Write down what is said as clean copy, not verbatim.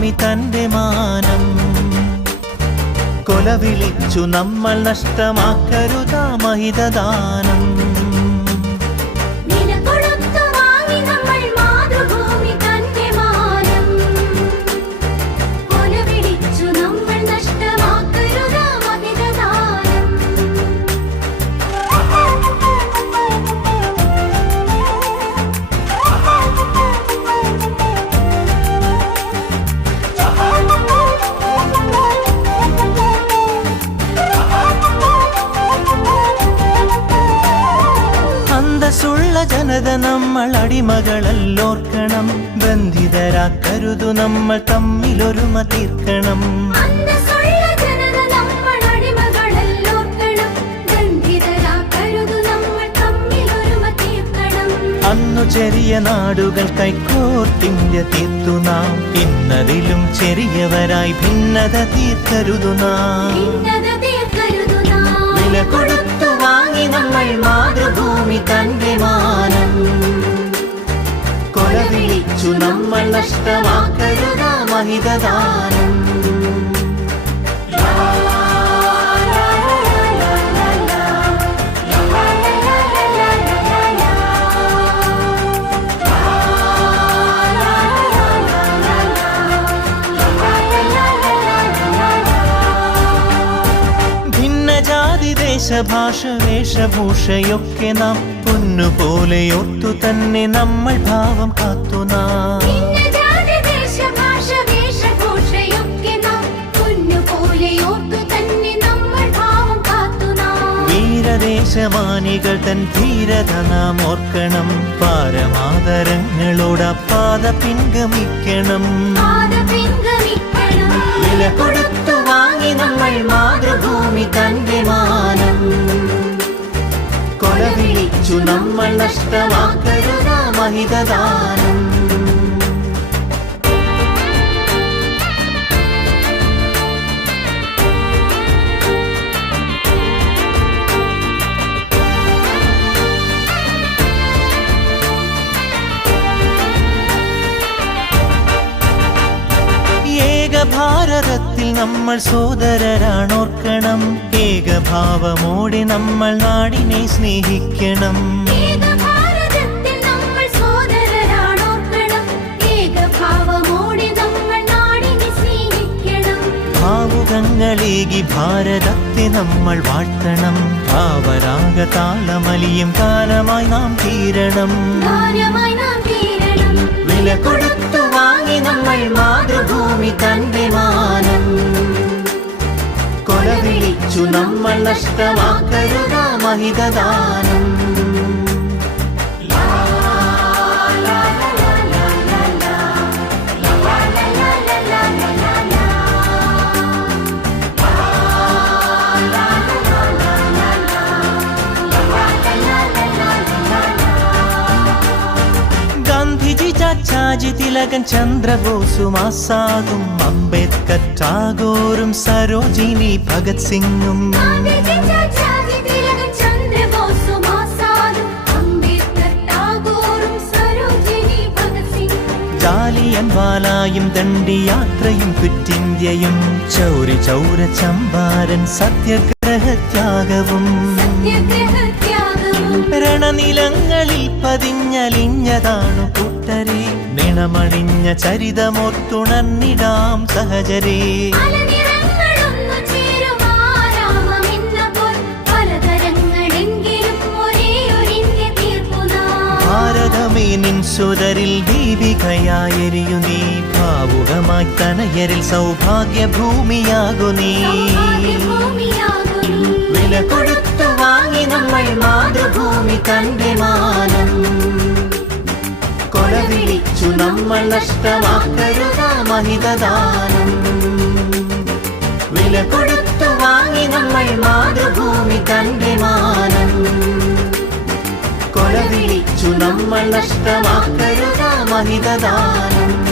മാതൃഭൂമി തന്റെ മാനം. കൊലവിളിച്ചു നമ്മൾ നഷ്ടമാക്കരുതാ മഹിതദാനം. അന്തസ്സുള്ള ജനത നമ്മൾ അടിമകളല്ലോർക്കണം. ബന്ധിതരാക്കരുതു നമ്മൾ തമ്മിലൊരുമ തീർക്കണം. അന്നു ചെറിയ നാടുകൾ കൈക്കോർത്തിന്ത്യ തീർത്തു നാം. ഇന്നതിലും ചെറിയവരായി ഭിന്നത തീർക്കരുതു നാം. വില കൊടുത്തു വാങ്ങി നമ്മൾ മാതൃഭൂമി തന്റെ മാനം. കൊലവിളിച്ചു നമ്മൾ നഷ്ടമാക്കരുതാ മഹിതദാനം. ദേശഭാഷ വേഷഭൂഷയൊക്കെ നാം പൊന്നുപോലെ ഓർത്തു തന്നെ നമ്മൾ ഭാവം കാത്തു നാം. വീരദേശമാനികൾ തൻ ധീരത നാം ഓർക്കണം. പാരമാതരങ്ങളോട് പാത പിൻഗമിക്കണം. വില കൊടുത്തു വാങ്ങി നമ്മൾ മാതൃഭൂമി തന്റെ മാനം. കൊലവിളിച്ചു നമ്മൾ നഷ്ടമാക്കരുതാ മഹിതദാനം. ഭാരതത്തിൽ നമ്മൾ സോദരരാണോർക്കണം. ഏകഭാവമോടെ നമ്മൾ നാടിനെ സ്നേഹിക്കണം. ഭാവുകങ്ങളേകി ഭാരതത്തെ നമ്മൾ വാഴ്ത്തണം. ഭാവരാഗ താളമലിയും കാലമായി നാം തീരണം. വില കൊടുത്തു വാങ്ങി നമ്മൾ മാതൃഭൂമി തന്റെ മാനം. കൊലവിളിച്ചു നമ്മൾ നഷ്ടമാക്കരുതാ മഹിതദാനം. ചാച്ചാജി തിലകൻ ചന്ദ്രബോസും ആസാദും അംബേദ്കർ ടാഗോറും സരോജിനി ഭഗത് സിംഗും ജാലിയൻവാലായും ദണ്ഡിയാത്രയും ക്വിറ്റ് ചൗരി ചൗര ചമ്പാരൻ സത്യാഗ്രഹത്യാഗവും രണനിലങ്ങളിൽ പതിഞ്ഞലിഞ്ഞതാണു കൂട്ടരെ. നിണമണിഞ്ഞ ചരിതമോർത്തുണർന്നിടാം സഹചരേ. ഭാരതമേ നിൻ സുതരിൽ ദീപികയായെരിയു നീ. ഭാവുകമായി തനയരിൽ സൗഭാഗ്യഭൂമിയാകു നീ. വില കൊടുത്തു വാങ്ങി നമ്മൾ മാതൃഭൂമി തന്റെ മാനം. കൊലവിളിച്ചു നമ്മൾ നഷ്ടമാക്കരുതാ മഹിതദാനം. വില കൊടുത്തു വാങ്ങി നമ്മൾ മാതൃഭൂമി തന്റെ മാനം. കൊലവിളിച്ചു നമ്മൾ നഷ്ടമാക്കരുതാ മഹിതദാനം.